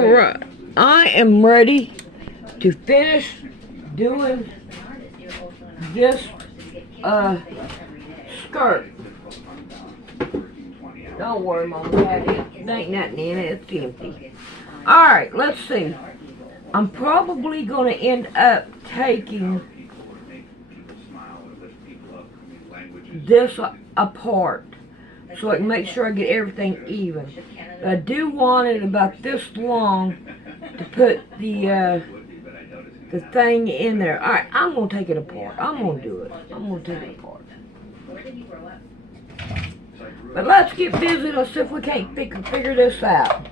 Alright, I am ready to finish doing this skirt. Don't worry, Mom and Daddy, there ain't nothing in it, it's empty. Alright, let's see. I'm probably going to end up taking this apart so I can make sure I get everything even. But I do want it about this long to put the thing in there. Alright, I'm going to take it apart. I'm going to do it. I'm going to take it apart. But let's get busy. Let's see if we can't figure this out.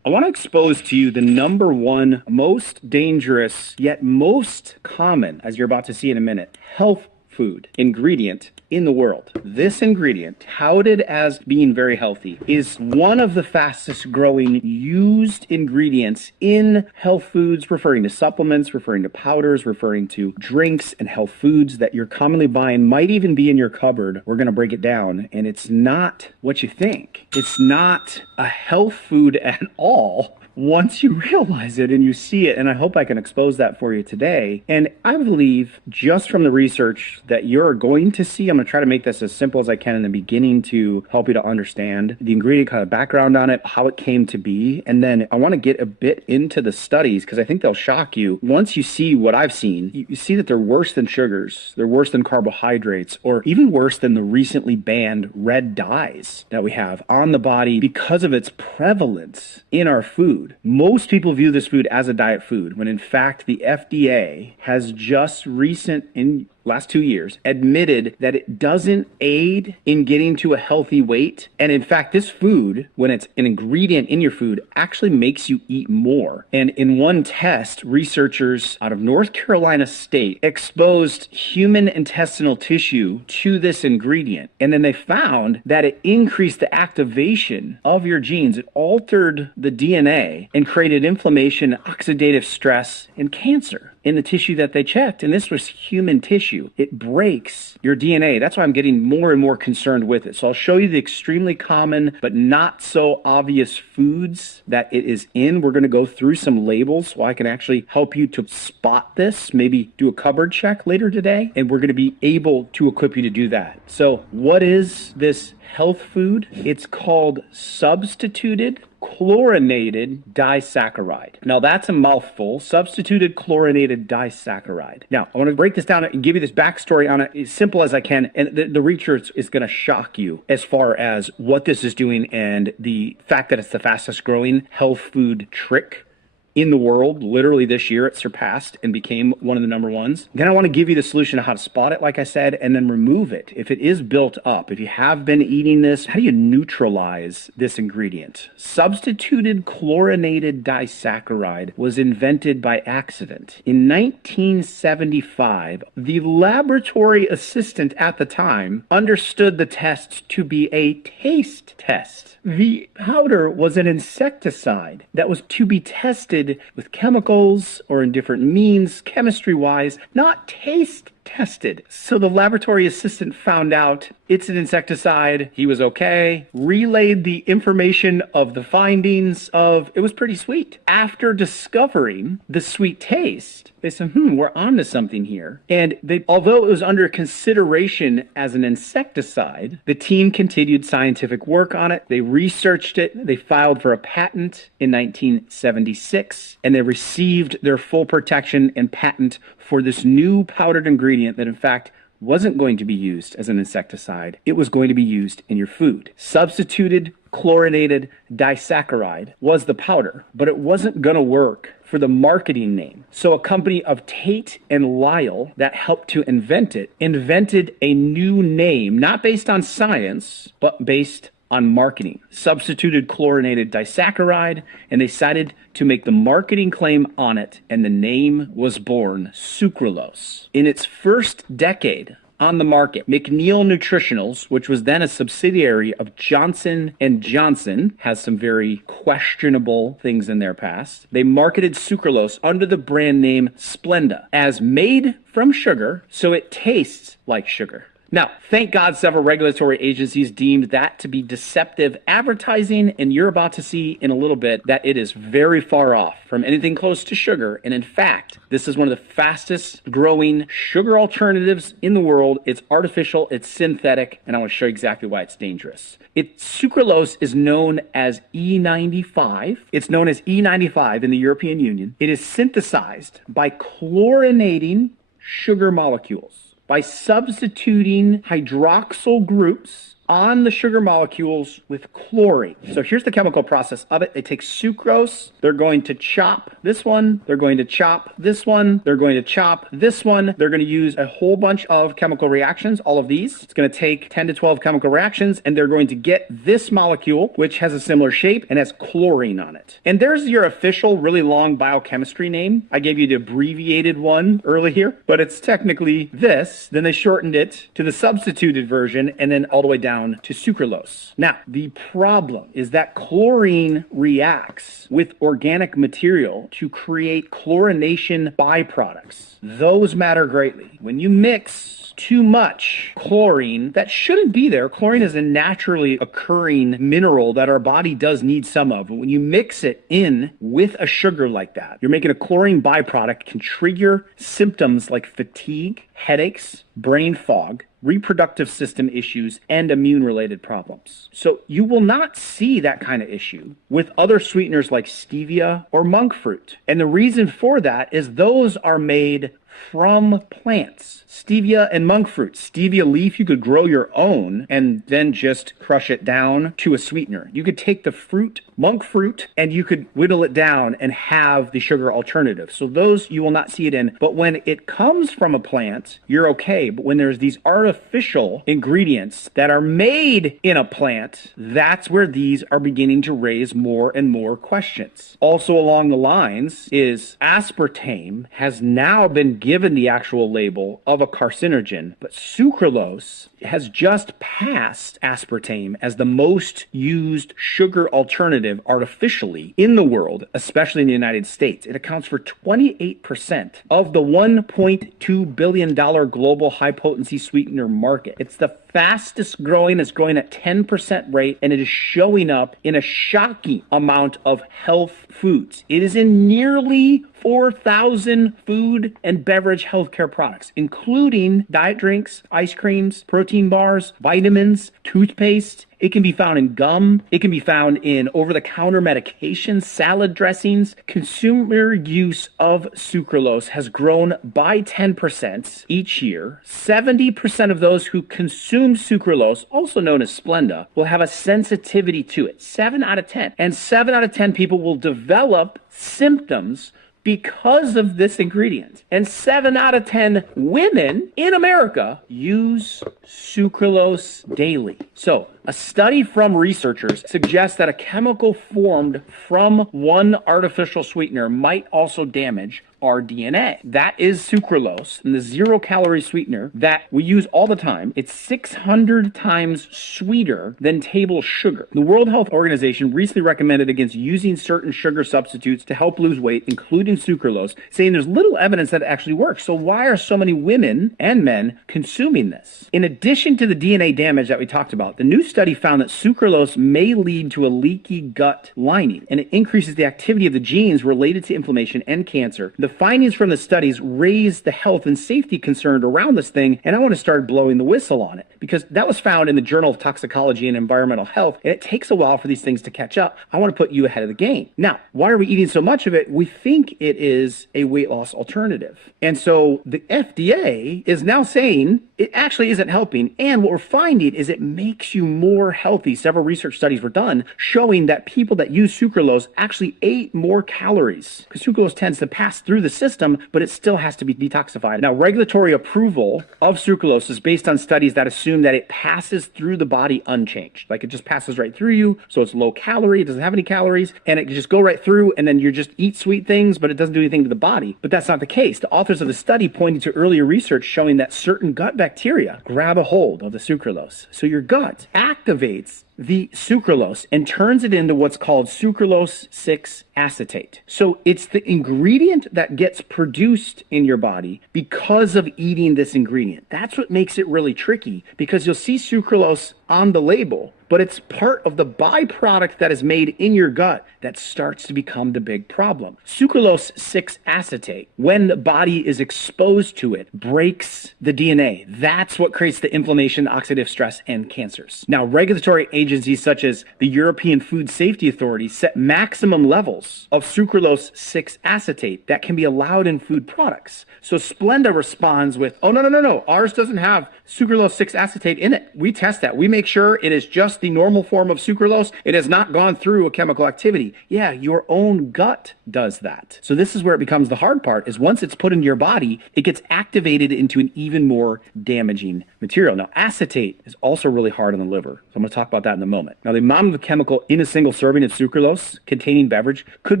I want to expose to you the number one most dangerous yet most common, as you're about to see in a minute, health food ingredient in the world. This ingredient, touted as being very healthy, is one of the fastest growing used ingredients in health foods, referring to supplements, referring to powders, referring to drinks and health foods that you're commonly buying, might even be in your cupboard. We're going to break it down, and it's not what you think. It's not a health food at all once you realize it and you see it, and I hope I can expose that for you today. And I believe, just from the research that you're going to see, I'm going to try to make this as simple as I can in the beginning to help you to understand the ingredient, kind of background on it, how it came to be, and then I want to get a bit into the studies because I think they'll shock you. Once you see what I've seen, you see that they're worse than sugars, they're worse than carbohydrates, or even worse than the recently banned red dyes that we have on the body because of its prevalence in our food. Most people view this food as a diet food, when in fact the FDA has just in last 2 years admitted that it doesn't aid in getting to a healthy weight. And in fact, this food, when it's an ingredient in your food, actually makes you eat more. And in one test, researchers out of North Carolina State exposed human intestinal tissue to this ingredient. And then they found that it increased the activation of your genes. It altered the DNA and created inflammation, oxidative stress, and cancer in the tissue that they checked. And this was human tissue. It breaks your DNA. That's why I'm getting more and more concerned with it. So I'll show you the extremely common but not so obvious foods that it is in. We're going to go through some labels so I can actually help you to spot this, maybe do a cupboard check later today, and we're going to be able to equip you to do that. So what is this health food? It's called substituted chlorinated disaccharide. Now that's a mouthful. Substituted chlorinated disaccharide. Now I want to break this down and give you this backstory on it as simple as I can, and the research is going to shock you as far as what this is doing and the fact that it's the fastest growing health food trick in the world. Literally this year it surpassed and became one of the number ones. Then I want to give you the solution to how to spot it, like I said, and then remove it. If it is built up, if you have been eating this, how do you neutralize this ingredient? Substituted chlorinated disaccharide was invented by accident. In 1975, the laboratory assistant at the time understood the test to be a taste test. The powder was an insecticide that was to be tested with chemicals or in different means, chemistry-wise, not taste tested. So the laboratory assistant found out it's an insecticide. He was okay. Relayed the information of the findings of it was pretty sweet. After discovering the sweet taste, they said, we're onto something here. And although it was under consideration as an insecticide, the team continued scientific work on it. They researched it. They filed for a patent in 1976, and they received their full protection and patent for this new powdered ingredient that in fact wasn't going to be used as an insecticide. It was going to be used in your food. Substituted chlorinated disaccharide was the powder, but it wasn't going to work for the marketing name. So a company of Tate and Lyle that helped to invent it, invented a new name, not based on science, but based on marketing, substituted chlorinated disaccharide, and they decided to make the marketing claim on it, and the name was born, sucralose. In its first decade on the market, McNeil Nutritionals, which was then a subsidiary of Johnson & Johnson, has some very questionable things in their past. They marketed sucralose under the brand name Splenda as made from sugar, so it tastes like sugar. Now, thank God several regulatory agencies deemed that to be deceptive advertising, and you're about to see in a little bit that it is very far off from anything close to sugar. And in fact, this is one of the fastest growing sugar alternatives in the world. It's artificial, it's synthetic, and I want to show you exactly why it's dangerous. Sucralose is known as E95. It's known as E95 in the European Union. It is synthesized by chlorinating sugar molecules, by substituting hydroxyl groups on the sugar molecules with chlorine. So here's the chemical process of it. They take sucrose, they're going to chop this one, they're going to chop this one, they're going to chop this one. They're going to use a whole bunch of chemical reactions, all of these. It's going to take 10 to 12 chemical reactions, and they're going to get this molecule, which has a similar shape and has chlorine on it. And there's your official really long biochemistry name. I gave you the abbreviated one early here, but it's technically this. Then they shortened it to the substituted version, and then all the way down to sucralose. Now, the problem is that chlorine reacts with organic material to create chlorination byproducts. Those matter greatly. When you mix too much chlorine that shouldn't be there, chlorine is a naturally occurring mineral that our body does need some of. But when you mix it in with a sugar like that, you're making a chlorine byproduct, can trigger symptoms like fatigue, headaches, brain fog, reproductive system issues, and immune-related problems. So you will not see that kind of issue with other sweeteners like stevia or monk fruit. And the reason for that is those are made from plants. Stevia and monk fruit. Stevia leaf, you could grow your own and then just crush it down to a sweetener. You could take the fruit, monk fruit, and you could whittle it down and have the sugar alternative. So those you will not see it in. But when it comes from a plant, you're okay. But when there's these artificial ingredients that are made in a plant, that's where these are beginning to raise more and more questions. Also along the lines is aspartame has now been given the actual label of a carcinogen, but sucralose has just passed aspartame as the most used sugar alternative artificially in the world, especially in the United States. It accounts for 28% of the $1.2 billion global high-potency sweetener market. It's the fastest growing. It's growing at 10% rate, and it is showing up in a shocking amount of health foods. It is in nearly 4,000 food and beverage healthcare products, including diet drinks, ice creams, protein bars, vitamins, toothpaste. It can be found in gum. It can be found in over-the-counter medications, salad dressings. Consumer use of sucralose has grown by 10% each year. 70% of those who consume sucralose, also known as Splenda, will have a sensitivity to it. 7 out of 10. And 7 out of 10 people will develop symptoms because of this ingredient. And 7 out of 10 women in America use sucralose daily. So, a study from researchers suggests that a chemical formed from one artificial sweetener might also damage our DNA. That is sucralose, and the zero-calorie sweetener that we use all the time. It's 600 times sweeter than table sugar. The World Health Organization recently recommended against using certain sugar substitutes to help lose weight, including sucralose, saying there's little evidence that it actually works. So why are so many women and men consuming this? In addition to the DNA damage that we talked about, the new study found that sucralose may lead to a leaky gut lining, and it increases the activity of the genes related to inflammation and cancer. The findings from the studies raised the health and safety concern around this thing, and I want to start blowing the whistle on it because that was found in the Journal of Toxicology and Environmental Health, and it takes a while for these things to catch up. I want to put you ahead of the game. Now, why are we eating so much of it? We think it is a weight loss alternative. And so the FDA is now saying it actually isn't helping, and what we're finding is it makes you more healthy. Several research studies were done showing that people that use sucralose actually ate more calories because sucralose tends to pass through the system, but it still has to be detoxified. Now, regulatory approval of sucralose is based on studies that assume that it passes through the body unchanged. Like it just passes right through you, so it's low calorie, it doesn't have any calories, and it can just go right through, and then you just eat sweet things, but it doesn't do anything to the body. But that's not the case. The authors of the study pointed to earlier research showing that certain gut bacteria grab a hold of the sucralose. So your gut activates the sucralose and turns it into what's called sucralose 6-acetate. So it's the ingredient that gets produced in your body because of eating this ingredient. That's what makes it really tricky, because you'll see sucralose on the label, but it's part of the byproduct that is made in your gut that starts to become the big problem. Sucralose 6-acetate, when the body is exposed to it, breaks the DNA. That's what creates the inflammation, oxidative stress, and cancers. Now, regulatory agencies such as the European Food Safety Authority set maximum levels of sucralose 6-acetate that can be allowed in food products. So Splenda responds with, oh, no, ours doesn't have sucralose 6-acetate in it. We test that. We make sure it is just the normal form of sucralose. It has not gone through a chemical activity. Yeah, your own gut does that. So this is where it becomes the hard part, is once it's put into your body, it gets activated into an even more damaging material. Now, acetate is also really hard on the liver. So I'm going to talk about that in a moment. Now, the amount of the chemical in a single serving of sucralose containing beverage could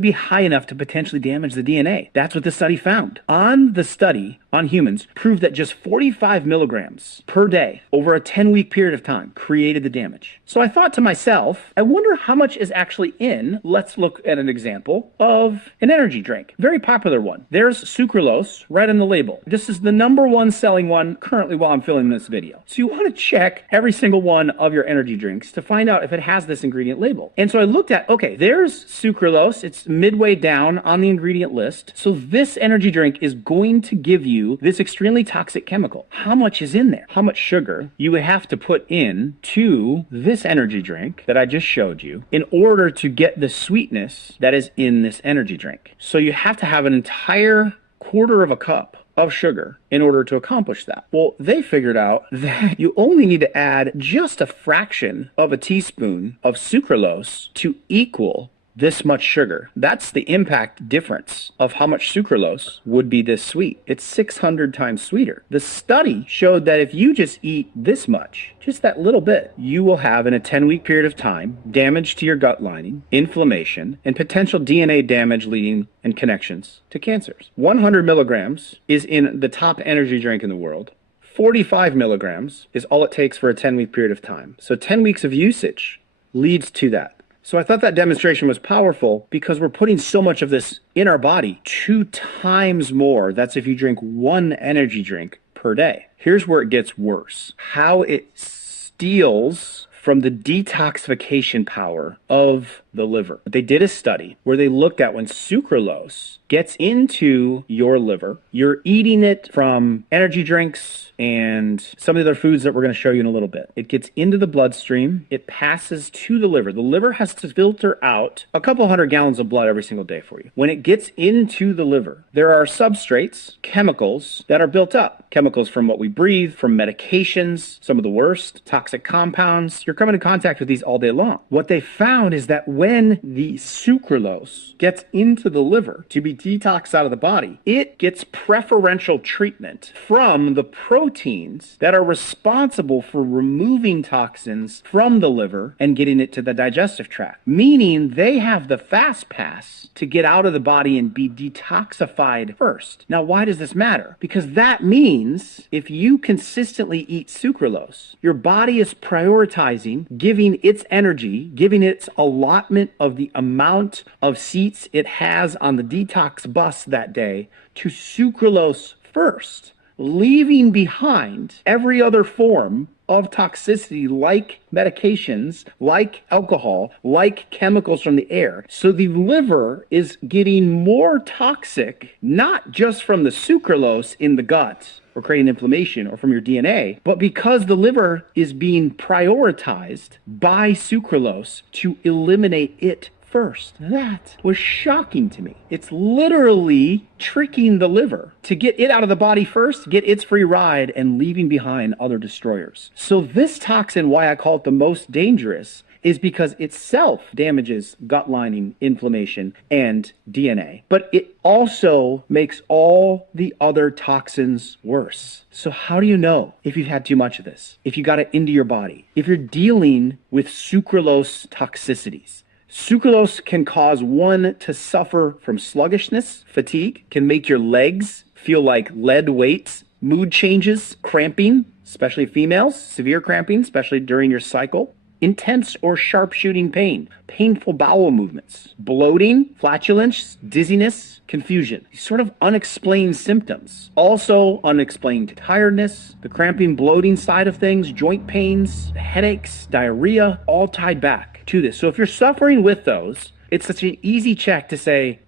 be high enough to potentially damage the DNA. That's what this study found. On the study on humans proved that just 45 milligrams per day over a 10-week period of time created the damage. So I thought to myself, I wonder how much is actually in. Let's look at an example of an energy drink. Very popular one. There's sucralose right on the label. This is the #1 selling one currently while I'm filming this video. So you want to check every single one of your energy drinks to find out if it has this ingredient label. And so I looked at, okay, there's sucralose. It's midway down on the ingredient list. So this energy drink is going to give you this extremely toxic chemical. How much is in there? How much sugar you would have to put in to this energy drink that I just showed you in order to get the sweetness that is in this energy drink. So you have to have an entire quarter of a cup of sugar in order to accomplish that. Well, they figured out that you only need to add just a fraction of a teaspoon of sucralose to equal this much sugar. That's the impact difference of how much sucralose would be this sweet. It's 600 times sweeter. The study showed that if you just eat this much, just that little bit, you will have in a 10-week period of time damage to your gut lining, inflammation, and potential DNA damage leading and connections to cancers. 100 milligrams is in the top energy drink in the world. 45 milligrams is all it takes for a 10-week period of time. So 10 weeks of usage leads to that. So I thought that demonstration was powerful because we're putting so much of this in our body, 2 times more. That's if you drink 1 energy drink per day. Here's where it gets worse. How it steals from the detoxification power of the liver. They did a study where they looked at when sucralose gets into your liver, you're eating it from energy drinks and some of the other foods that we're going to show you in a little bit. It gets into the bloodstream, it passes to the liver. The liver has to filter out a couple 100 gallons of blood every single day for you. When it gets into the liver, there are substrates, chemicals that are built up. Chemicals from what we breathe, from medications, some of the worst, toxic compounds. You're coming in contact with these all day long. What they found is that when the sucralose gets into the liver to be detoxed out of the body, it gets preferential treatment from the proteins that are responsible for removing toxins from the liver and getting it to the digestive tract, meaning they have the fast pass to get out of the body and be detoxified first. Now, why does this matter? Because that means if you consistently eat sucralose, your body is prioritizing giving its energy, giving its allotment of the amount of seats it has on the detox bus that day to sucralose first, leaving behind every other form of toxicity like medications, like alcohol, like chemicals from the air. So the liver is getting more toxic, not just from the sucralose in the gut or creating inflammation or from your DNA, but because the liver is being prioritized by sucralose to eliminate it first. That was shocking to me. It's literally tricking the liver to get it out of the body first, get its free ride, and leaving behind other destroyers. So this toxin, why I call it the most dangerous, is because itself damages gut lining, inflammation, and DNA. But it also makes all the other toxins worse. So how do you know if you've had too much of this? If you got it into your body? If you're dealing with sucralose toxicities? Sucralose can cause one to suffer from sluggishness, fatigue, can make your legs feel like lead weights, mood changes, cramping, especially females, severe cramping, especially during your cycle, intense or sharp shooting pain, painful bowel movements, bloating, flatulence, dizziness, confusion. These sort of unexplained symptoms. Also unexplained tiredness, the cramping, bloating side of things, joint pains, headaches, diarrhea, all tied back to this. So if you're suffering with those, it's such an easy check to say,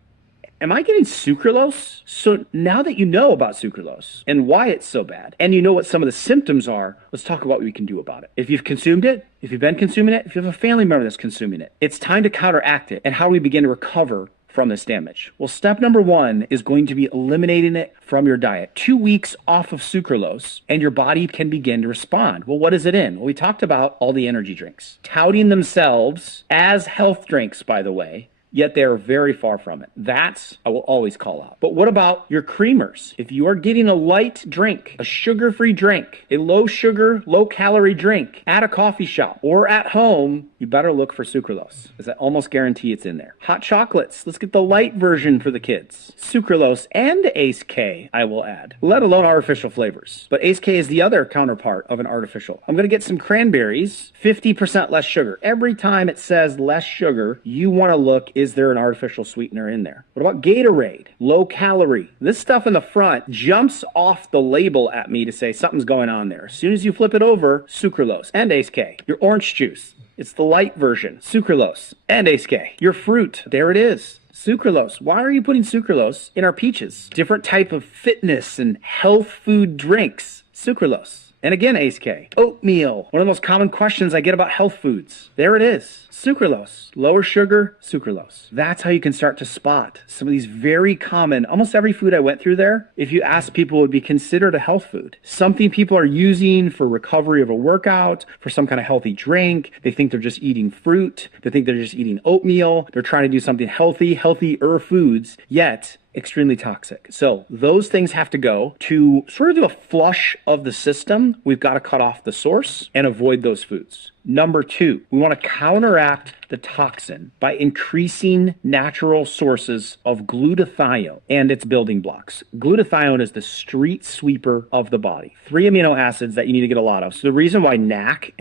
am I getting sucralose? So now that you know about sucralose and why it's so bad, and you know what some of the symptoms are, let's talk about what we can do about it. If you've consumed it, if you've been consuming it, if you have a family member that's consuming it, it's time to counteract it. And how do we begin to recover from this damage? Well, step number one is going to be eliminating it from your diet. 2 weeks off of sucralose, and your body can begin to respond. Well, what is it in? Well, we talked about all the energy drinks, touting themselves as health drinks, by the way, yet they are very far from it. That's, I will always call out. But what about your creamers? If you are getting a light drink, a sugar-free drink, a low sugar, low calorie drink at a coffee shop or at home, you better look for sucralose, because I almost guarantee it's in there. Hot chocolates, let's get the light version for the kids. Sucralose and Ace K, I will add, let alone artificial flavors. But Ace K is the other counterpart of an artificial. I'm gonna get some cranberries, 50% less sugar. Every time it says less sugar, you wanna look, is there an artificial sweetener in there? What about Gatorade? Low calorie. This stuff in the front jumps off the label at me to say something's going on there. As soon as you flip it over, sucralose and Ace K. Your orange juice, it's the light version, sucralose and Ace K. Your fruit, there it is. Sucralose. Why are you putting sucralose in our peaches? Different type of fitness and health food drinks. Sucralose. And again, Ace K. Oatmeal. One of the most common questions I get about health foods. There it is. Sucralose. Lower sugar, sucralose. That's how you can start to spot some of these very common, almost every food I went through there, if you ask people, would be considered a health food. Something people are using for recovery of a workout, for some kind of healthy drink. They think they're just eating fruit. They think they're just eating oatmeal. They're trying to do something healthy, healthier foods, yet extremely toxic. So those things have to go. To sort of do a flush of the system, we've got to cut off the source and avoid those foods. Number two, we want to counteract the toxin by increasing natural sources of glutathione and its building blocks. Glutathione is the street sweeper of the body. 3 amino acids that you need to get a lot of. So the reason why NAC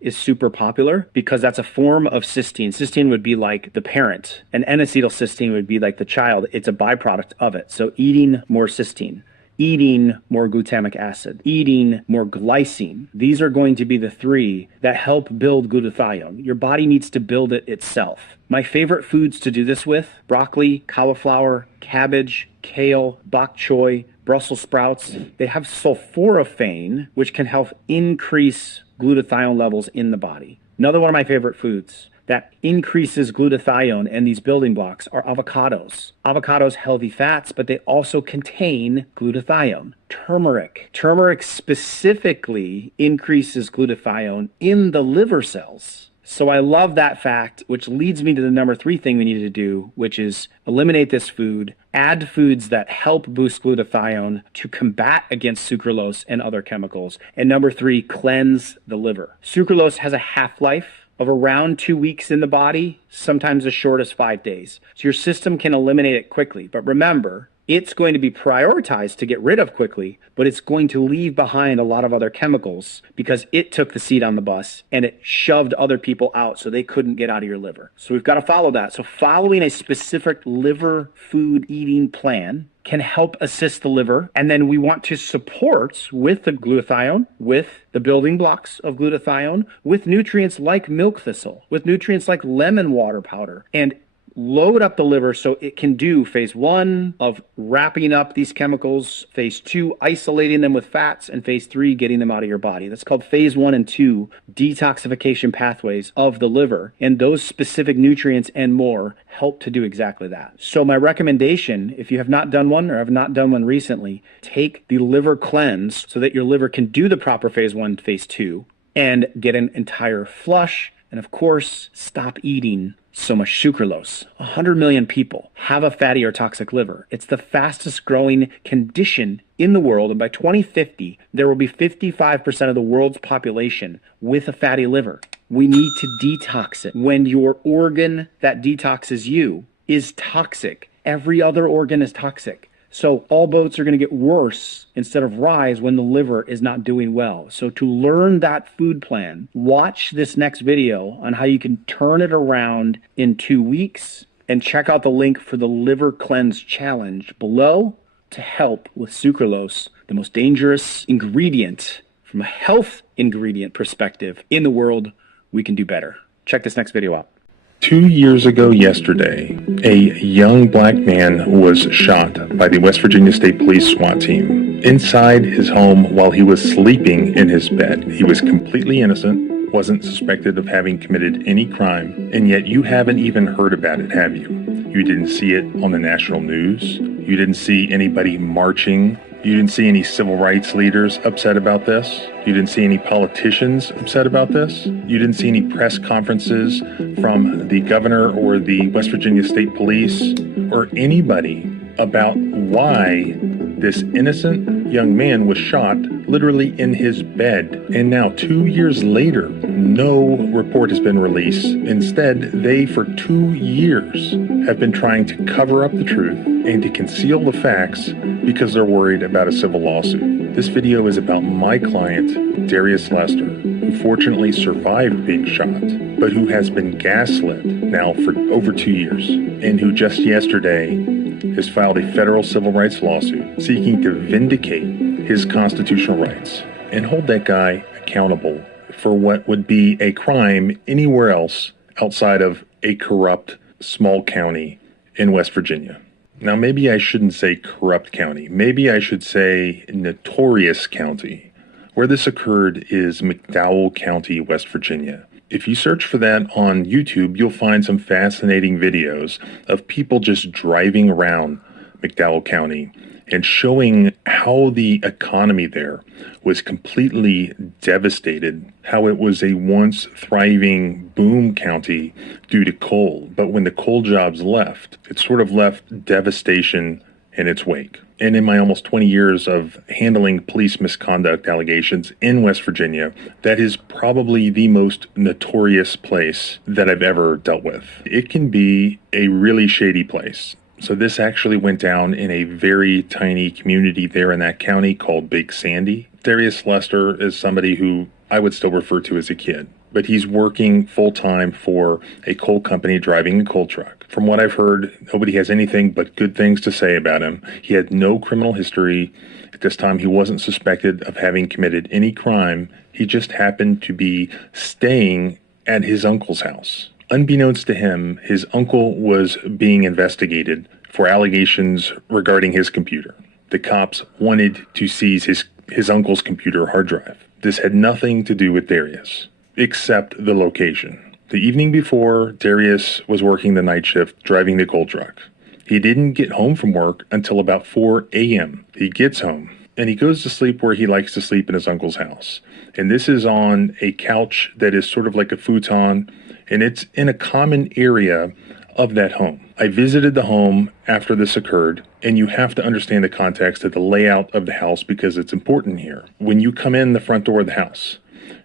is super popular, because that's a form of cysteine. Cysteine would be like the parent, and N-acetylcysteine would be like the child. It's a byproduct of it. So eating more cysteine, eating more glutamic acid, eating more glycine. These are going to be the 3 that help build glutathione. Your body needs to build it itself. My favorite foods to do this with: broccoli, cauliflower, cabbage, kale, bok choy, Brussels sprouts. They have sulforaphane, which can help increase glutathione levels in the body. Another one of my favorite foods that increases glutathione and these building blocks are avocados. Avocados, healthy fats, but they also contain glutathione. Turmeric. Turmeric specifically increases glutathione in the liver cells. So I love that fact, which leads me to the number 3 thing we need to do, which is eliminate this food, add foods that help boost glutathione to combat against sucralose and other chemicals. And number 3, cleanse the liver. Sucralose has a half-life of around 2 weeks in the body, sometimes as short as 5 days. So your system can eliminate it quickly. But remember, it's going to be prioritized to get rid of quickly, but it's going to leave behind a lot of other chemicals because it took the seat on the bus and it shoved other people out so they couldn't get out of your liver. So we've got to follow that. So following a specific liver food eating plan can help assist the liver. And then we want to support with the glutathione, with the building blocks of glutathione, with nutrients like milk thistle, with nutrients like lemon water powder, and load up the liver so it can do phase 1 of wrapping up these chemicals, phase 2 isolating them with fats, and phase 3 getting them out of your body. That's called phase 1 and 2 detoxification pathways of the liver, and those specific nutrients and more help to do exactly that. So my recommendation, if you have not done one or have not done one recently, take the liver cleanse so that your liver can do the proper phase 1, phase 2, and get an entire flush. And of course, stop eating so much sucralose. 100 million people have a fatty or toxic liver. It's the fastest growing condition in the world. And by 2050, there will be 55% of the world's population with a fatty liver. We need to detox it. When your organ that detoxes you is toxic, every other organ is toxic. So all boats are going to get worse instead of rise when the liver is not doing well. So to learn that food plan, watch this next video on how you can turn it around in 2 weeks, and check out the link for the Liver Cleanse Challenge below to help with sucralose, the most dangerous ingredient from a health ingredient perspective in the world. We can do better. Check this next video out. 2 years ago yesterday, a young black man was shot by the West Virginia State Police SWAT team inside his home while he was sleeping in his bed. He was completely innocent, wasn't suspected of having committed any crime, and yet you haven't even heard about it, have you? You didn't see it on the national news. You didn't see anybody marching. You didn't see any civil rights leaders upset about this. You didn't see any politicians upset about this. You didn't see any press conferences from the governor or the West Virginia State Police or anybody about why this innocent young man was shot literally in his bed. And now 2 years later, no report has been released. Instead, they for 2 years have been trying to cover up the truth and to conceal the facts because they're worried about a civil lawsuit. This video is about my client, Darius Lester, who fortunately survived being shot, but who has been gaslit now for over 2 years, and who just yesterday has filed a federal civil rights lawsuit seeking to vindicate his constitutional rights and hold that guy accountable for what would be a crime anywhere else outside of a corrupt small county in West Virginia. Now, maybe I shouldn't say corrupt county. Maybe I should say notorious county. Where this occurred is McDowell County, West Virginia. If you search for that on YouTube, you'll find some fascinating videos of people just driving around McDowell County and showing how the economy there was completely devastated, how it was a once thriving boom county due to coal. But when the coal jobs left, it sort of left devastation in its wake. And in my almost 20 years of handling police misconduct allegations in West Virginia, that is probably the most notorious place that I've ever dealt with. It can be a really shady place. So this actually went down in a very tiny community there in that county called Big Sandy. Darius Lester is somebody who I would still refer to as a kid, but he's working full-time for a coal company driving a coal truck. From what I've heard, nobody has anything but good things to say about him. He had no criminal history. At this time, he wasn't suspected of having committed any crime. He just happened to be staying at his uncle's house. Unbeknownst to him, his uncle was being investigated for allegations regarding his computer. The cops wanted to seize his uncle's computer hard drive. This had nothing to do with Darius, except the location. The evening before, Darius was working the night shift driving the coal truck. He didn't get home from work until about 4 a.m. He gets home, and he goes to sleep where he likes to sleep in his uncle's house. And this is on a couch that is sort of like a futon, and it's in a common area of that home. I visited the home after this occurred, and you have to understand the context of the layout of the house because it's important here. When you come in the front door of the house,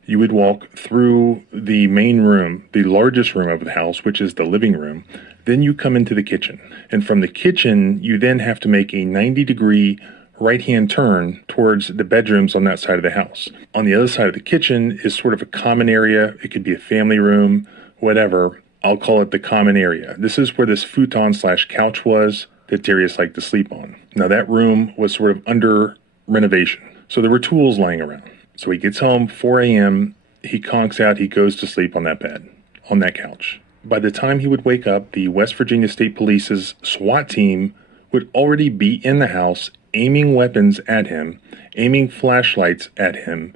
you would walk through the main room, the largest room of the house, which is the living room. Then you come into the kitchen. And from the kitchen, you then have to make a 90-degree right-hand turn towards the bedrooms on that side of the house. On the other side of the kitchen is sort of a common area. It could be a family room, whatever. I'll call it the common area. This is where this futon/couch was that Darius liked to sleep on. Now that room was sort of under renovation, so there were tools lying around. So he gets home 4 a.m., he conks out, he goes to sleep on that bed, on that couch. By the time he would wake up, the West Virginia State Police's SWAT team would already be in the house, aiming weapons at him, aiming flashlights at him,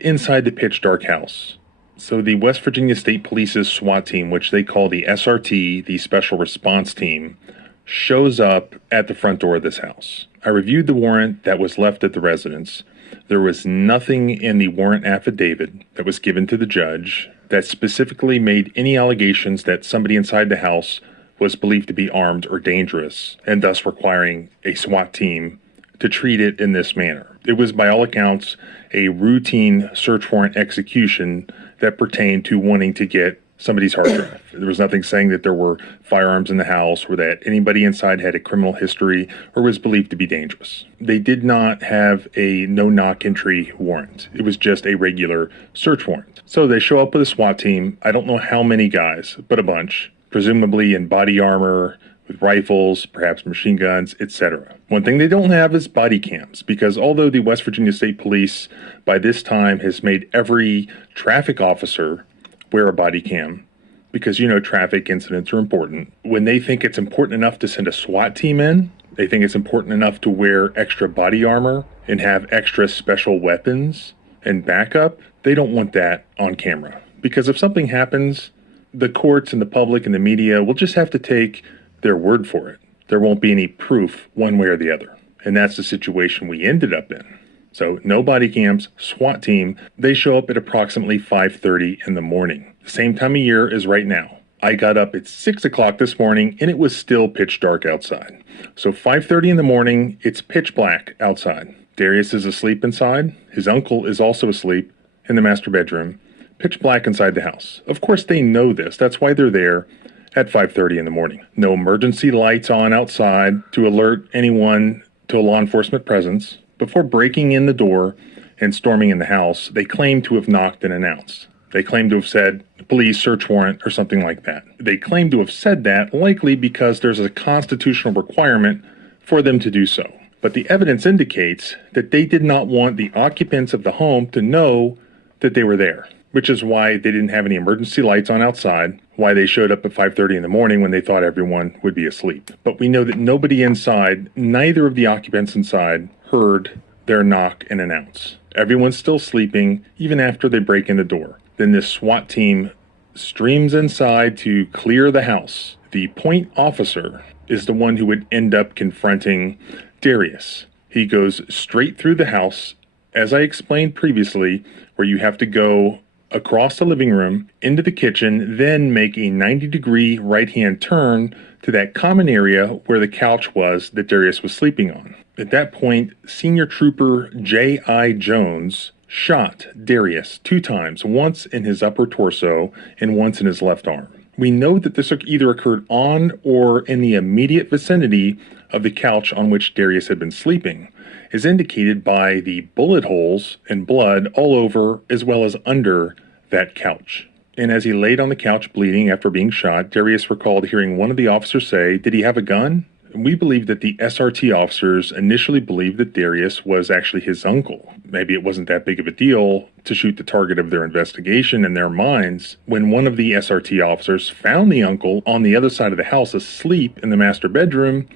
inside the pitch dark house. So the West Virginia State Police's SWAT team, which they call the SRT, the Special Response Team, shows up at the front door of this house. I reviewed the warrant that was left at the residence. There was nothing in the warrant affidavit that was given to the judge that specifically made any allegations that somebody inside the house was believed to be armed or dangerous, and thus requiring a SWAT team to treat it in this manner. It was, by all accounts, a routine search warrant execution that pertained to wanting to get somebody's hard drive. There was nothing saying that there were firearms in the house or that anybody inside had a criminal history or was believed to be dangerous. They did not have a no-knock entry warrant. It was just a regular search warrant. So they show up with a SWAT team. I don't know how many guys, but a bunch, presumably in body armor, with rifles, perhaps machine guns, etc. One thing they don't have is body cams, because although the West Virginia State Police by this time has made every traffic officer wear a body cam, because traffic incidents are important, when they think it's important enough to send a SWAT team in, they think it's important enough to wear extra body armor and have extra special weapons and backup, they don't want that on camera. Because if something happens, the courts and the public and the media will just have to take their word for it. There won't be any proof one way or the other. And that's the situation we ended up in. So no body cams, SWAT team, they show up at approximately 5:30 in the morning. The same time of year as right now. I got up at 6 o'clock this morning and it was still pitch dark outside. So 5:30 in the morning, it's pitch black outside. Darius is asleep inside. His uncle is also asleep in the master bedroom. Pitch black inside the house. Of course they know this. That's why they're there at 5:30 in the morning. No emergency lights on outside to alert anyone to a law enforcement presence. Before breaking in the door and storming in the house, they claim to have knocked and announced. They claim to have said, "Police, search warrant," or something like that. They claim to have said that likely because there's a constitutional requirement for them to do so. But the evidence indicates that they did not want the occupants of the home to know that they were there, which is why they didn't have any emergency lights on outside, why they showed up at 5:30 in the morning when they thought everyone would be asleep. But we know that nobody inside, neither of the occupants inside, heard their knock and announce. Everyone's still sleeping, even after they break in the door. Then this SWAT team streams inside to clear the house. The point officer is the one who would end up confronting Darius. He goes straight through the house, as I explained previously, where you have to go across the living room, into the kitchen, then make a 90-degree right-hand turn to that common area where the couch was that Darius was sleeping on. At that point, Senior Trooper J.I. Jones shot Darius 2 times, once in his upper torso and once in his left arm. We know that this either occurred on or in the immediate vicinity of the couch on which Darius had been sleeping, is indicated by the bullet holes and blood all over as well as under that couch. And as he laid on the couch bleeding after being shot, Darius recalled hearing one of the officers say, "Did he have a gun?" And we believe that the SRT officers initially believed that Darius was actually his uncle. Maybe it wasn't that big of a deal to shoot the target of their investigation in their minds. When one of the SRT officers found the uncle on the other side of the house asleep in the master bedroom,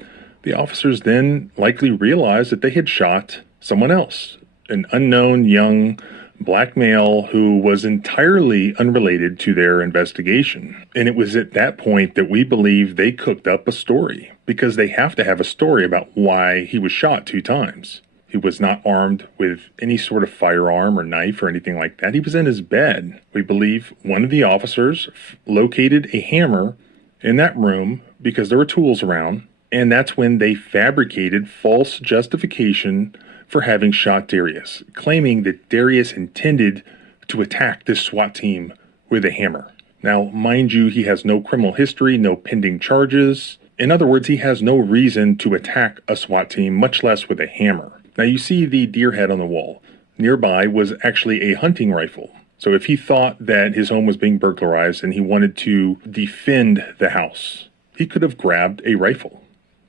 the officers then likely realized that they had shot someone else, an unknown young black male who was entirely unrelated to their investigation. And it was at that point that we believe they cooked up a story, because they have to have a story about why he was shot 2 times. He was not armed with any sort of firearm or knife or anything like that. He was in his bed. We believe one of the officers located a hammer in that room because there were tools around, and that's when they fabricated false justification for having shot Darius, claiming that Darius intended to attack this SWAT team with a hammer. Now, mind you, he has no criminal history, no pending charges. In other words, he has no reason to attack a SWAT team, much less with a hammer. Now, you see the deer head on the wall. Nearby was actually a hunting rifle. So if he thought that his home was being burglarized and he wanted to defend the house, he could have grabbed a rifle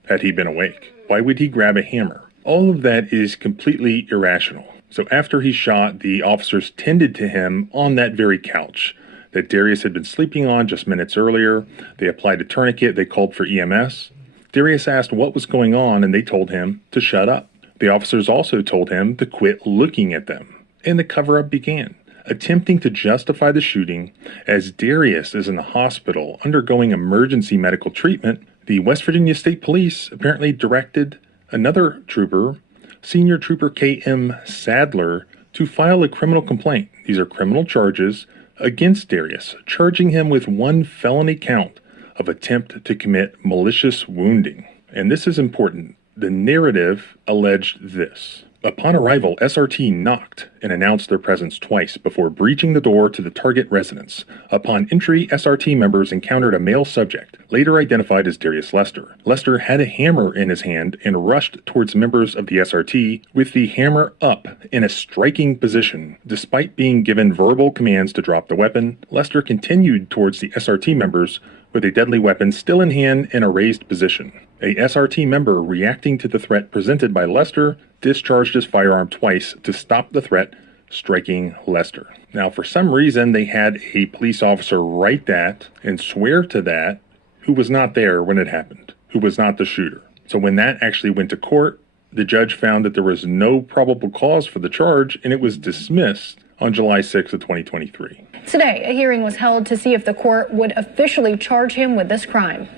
had he been awake. Why would he grab a hammer? All of that is completely irrational. So after he shot, the officers tended to him on that very couch. that Darius had been sleeping on just minutes earlier. They applied a tourniquet. They called for EMS. Darius asked what was going on, and they told him to shut up. The officers also told him to quit looking at them, and the cover-up began, attempting to justify the shooting. As Darius is in the hospital undergoing emergency medical treatment, the West Virginia State Police apparently directed another trooper, Senior Trooper K.M. Sadler, to file a criminal complaint. These are criminal charges against Darius, charging him with one felony count of attempt to commit malicious wounding. And this is important. The narrative alleged this. Upon arrival, SRT knocked and announced their presence twice before breaching the door to the target residence. Upon entry, SRT members encountered a male subject, later identified as Darius Lester. Lester had a hammer in his hand and rushed towards members of the SRT with the hammer up in a striking position. Despite being given verbal commands to drop the weapon, Lester continued towards the SRT members with a deadly weapon still in hand in a raised position. A SRT member, reacting to the threat presented by Lester, discharged his firearm twice to stop the threat, striking Lester. Now, for some reason, they had a police officer write that and swear to that who was not there when it happened, who was not the shooter. So when that actually went to court, the judge found that there was no probable cause for the charge, and it was dismissed on July 6th of 2023. Today, a hearing was held to see if the court would officially charge him with this crime.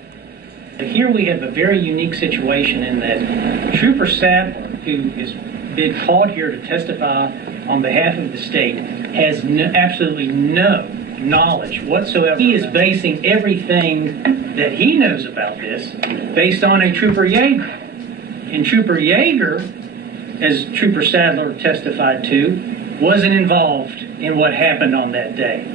Here we have a very unique situation in that Trooper Sadler, who has been called here to testify on behalf of the state, has absolutely no knowledge whatsoever. He is basing everything that he knows about this based on a Trooper Yeager. And Trooper Yeager, as Trooper Sadler testified to, wasn't involved in what happened on that day.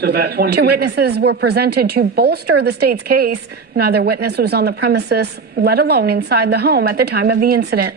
So about 22 Two witnesses were presented to bolster the state's case. Neither witness was on the premises, let alone inside the home at the time of the incident.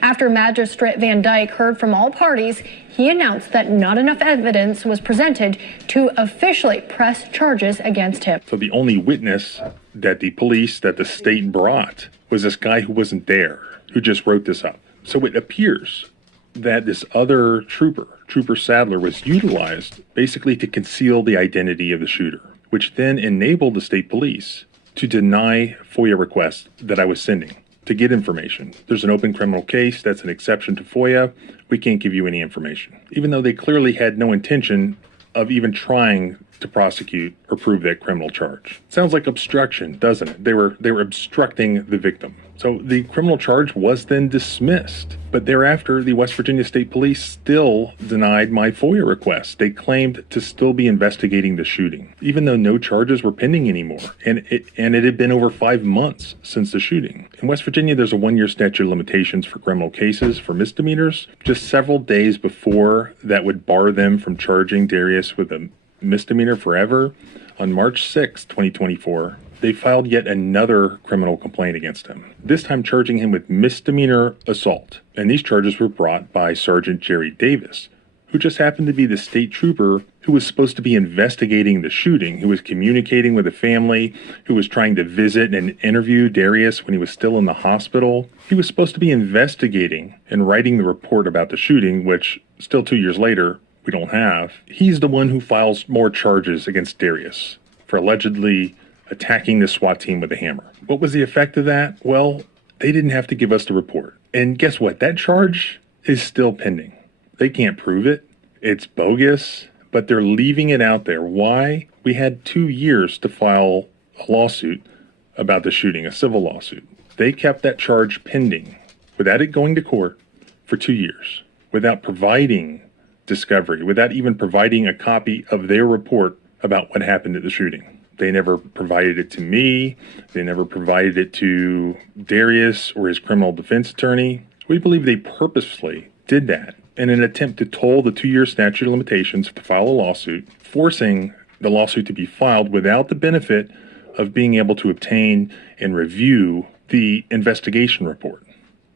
After Magistrate Van Dyke heard from all parties, he announced that not enough evidence was presented to officially press charges against him. So the only witness that the police, that the state brought, was this guy who wasn't there, who just wrote this up. So it appears that this other trooper, Trooper Sadler, was utilized basically to conceal the identity of the shooter, which then enabled the state police to deny FOIA requests that I was sending to get information. There's an open criminal case. That's an exception to FOIA. We can't give you any information, even though they clearly had no intention of even trying to prosecute or prove that criminal charge. Sounds like obstruction, doesn't it? They were obstructing the victim. So the criminal charge was then dismissed. But thereafter, the West Virginia State Police still denied my FOIA request. They claimed to still be investigating the shooting, even though no charges were pending anymore. And it had been over 5 months since the shooting. In West Virginia, there's a 1-year statute of limitations for criminal cases for misdemeanors. Just several days before that would bar them from charging Darius with a misdemeanor forever, on March 6, 2024, they filed yet another criminal complaint against him, this time charging him with misdemeanor assault. And these charges were brought by Sergeant Jerry Davis, who just happened to be the state trooper who was supposed to be investigating the shooting, who was communicating with the family, who was trying to visit and interview Darius when he was still in the hospital. He was supposed to be investigating and writing the report about the shooting, which still 2 years later, we don't have. He's the one who files more charges against Darius for allegedly attacking the SWAT team with a hammer. What was the effect of that? Well, they didn't have to give us the report. And guess what? That charge is still pending. They can't prove it. It's bogus, but they're leaving it out there. Why? We had 2 years to file a lawsuit about the shooting, a civil lawsuit. They kept that charge pending without it going to court for 2 years, without providing discovery, without even providing a copy of their report about what happened at the shooting. They never provided it to me. They never provided it to Darius or his criminal defense attorney. We believe they purposefully did that in an attempt to toll the 2-year statute of limitations to file a lawsuit, forcing the lawsuit to be filed without the benefit of being able to obtain and review the investigation report.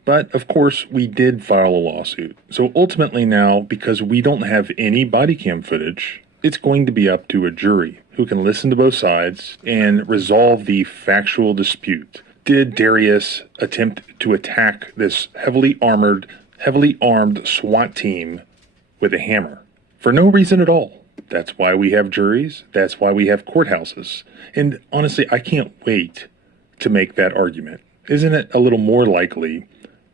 But, of course, we did file a lawsuit. So ultimately now, because we don't have any body cam footage, it's going to be up to a jury who can listen to both sides and resolve the factual dispute. Did Darius attempt to attack this heavily armed SWAT team with a hammer for no reason at all? That's why we have juries. That's why we have courthouses. And honestly, I can't wait to make that argument. Isn't it a little more likely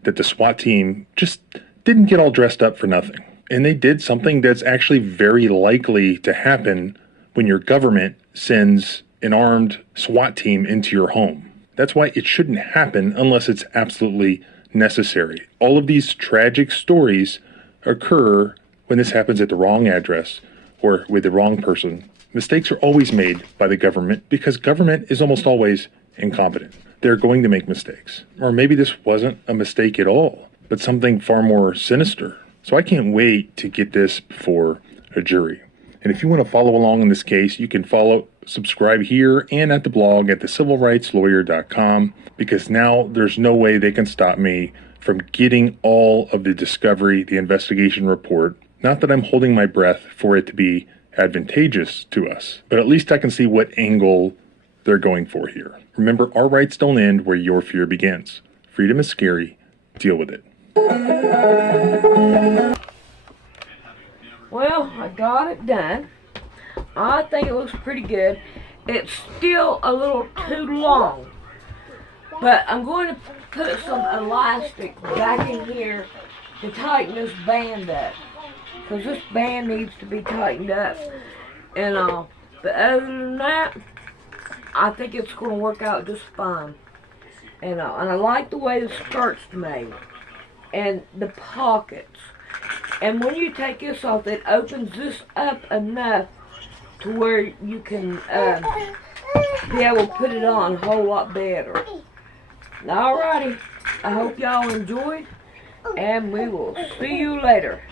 that the SWAT team just didn't get all dressed up for nothing? And they did something that's actually very likely to happen when your government sends an armed SWAT team into your home. That's why it shouldn't happen unless it's absolutely necessary. All of these tragic stories occur when this happens at the wrong address or with the wrong person. Mistakes are always made by the government because government is almost always incompetent. They're going to make mistakes. Or maybe this wasn't a mistake at all, but something far more sinister. So I can't wait to get this before a jury. And if you want to follow along in this case, you can subscribe here and at the blog at thecivilrightslawyer.com, because now there's no way they can stop me from getting all of the discovery, the investigation report. Not that I'm holding my breath for it to be advantageous to us, but at least I can see what angle they're going for here. Remember, our rights don't end where your fear begins. Freedom is scary. Deal with it. Well, I got it done. I think it looks pretty good. It's still a little too long, but I'm going to put some elastic back in here to tighten this band up, because this band needs to be tightened up. And but other than that, I think it's going to work out just fine. And I like the way the skirt's made and the pockets. And when you take this off, it opens this up enough to where you can be able to put it on a whole lot better. Alrighty, I hope y'all enjoyed, and we will see you later.